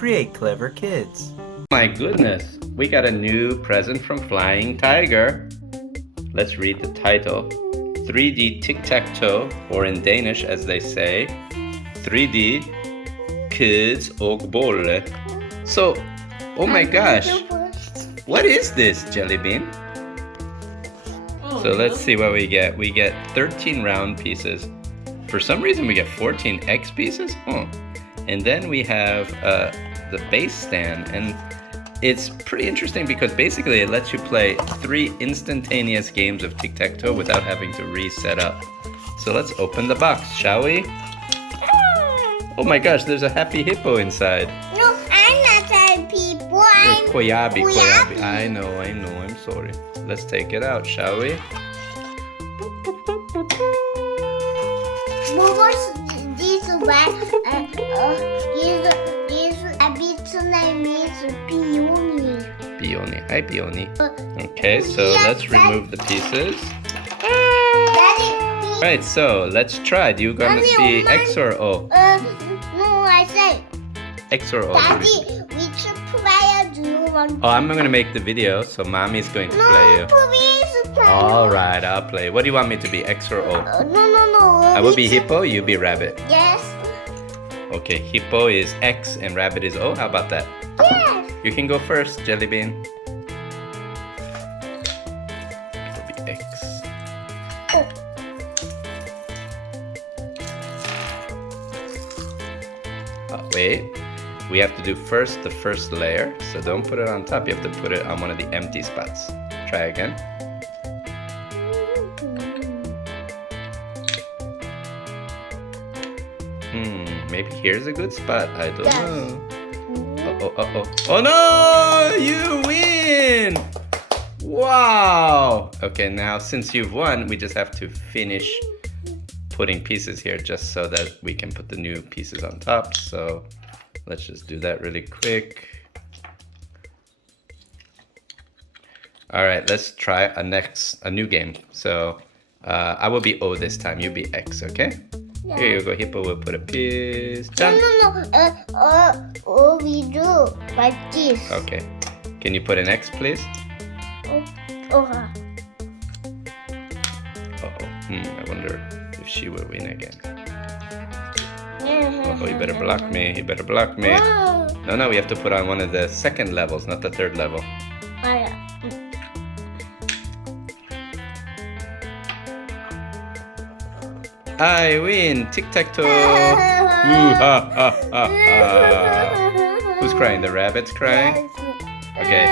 Create Clever Kids. My goodness, we got a new present from Flying Tiger. Let's read the title. 3D tic-tac-toe, or in Danish as they say, 3D Kids og bolle. So, oh my gosh, what is this, Jelly Bean? So let's see what we get. We get 13 round pieces. For some reason we get 14 X pieces. Oh. And then we have the base stand, and it's pretty interesting because basically it lets you play 3 instantaneous games of tic-tac-toe without having to reset up. So let's open the box, shall we? Oh my gosh, there's a happy hippo inside. No, I'm not a people. I'm Koyabi. I know, I'm sorry. Let's take it out, shall we? What was this one? This rabbit's name is Peony. Peony. Hi, Peony. Okay, so let's remove the pieces. Daddy, Alright, so let's try. Do you gonna see X or O? no, I say, X or O? Daddy, which player do you want? Oh, I'm gonna make the video, so Mommy's going to play you. Please play. Alright, I'll play. What do you want me to be, X or O? No. I will be hippo, you be rabbit. Yes. Okay, hippo is X and rabbit is O. How about that? Yes. You can go first, Jelly Bean. It'll be X. Oh, wait. We have to do first the first layer, so don't put it on top. You have to put it on one of the empty spots. Try again. Maybe here's a good spot. I don't know. Oh no! You win! Wow! Okay, now since you've won, we just have to finish putting pieces here just so that we can put the new pieces on top. So let's just do that really quick. All right, let's try a new game. So I will be O this time. You be X, okay? Yeah. Here you go, hippo will put a piece. Done. No. We do like this. Okay. Can you put an X, please? Oh. I wonder if she will win again. Oh, you better block me. You better block me. No, we have to put on one of the second levels, not the third level. I win! Tic-tac-toe! Ooh, ha, ha, ha, ha. Who's crying? The rabbit's crying? Okay.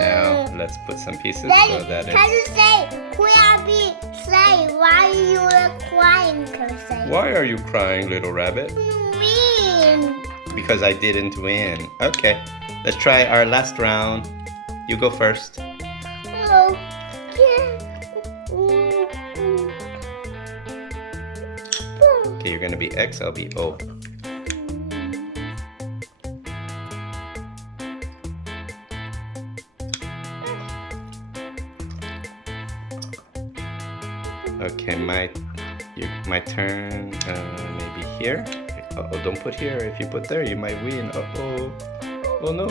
Now, let's put some pieces Daddy, so that can you it's... say, say why you are crying? Can you say? Why are you crying, little rabbit? Mean. Because I didn't win. Okay, let's try our last round. You go first. Okay, you're gonna be X, I'll be O. Okay, my turn. Maybe here. Oh, don't put here. If you put there, you might win. Oh no!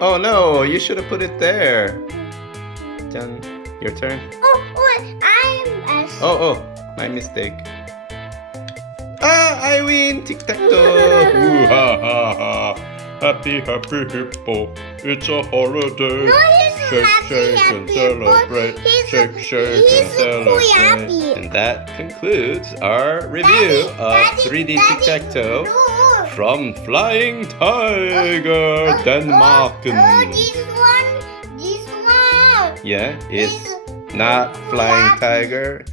Oh no! You should have put it there. Done. Your turn. Oh, my mistake. I win! Tic-tac-toe! Ooh, ha, ha, ha. Happy hippo. It's a holiday. Shake and celebrate. Shake and celebrate. And that concludes our review of 3D tic-tac-toe from Flying Tiger, Denmark. This one. Yeah, it's not Flying Tiger.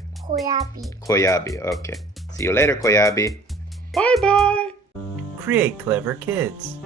Koyabi. Okay. See you later, Koyabi. Bye-bye. Create Clever Kids.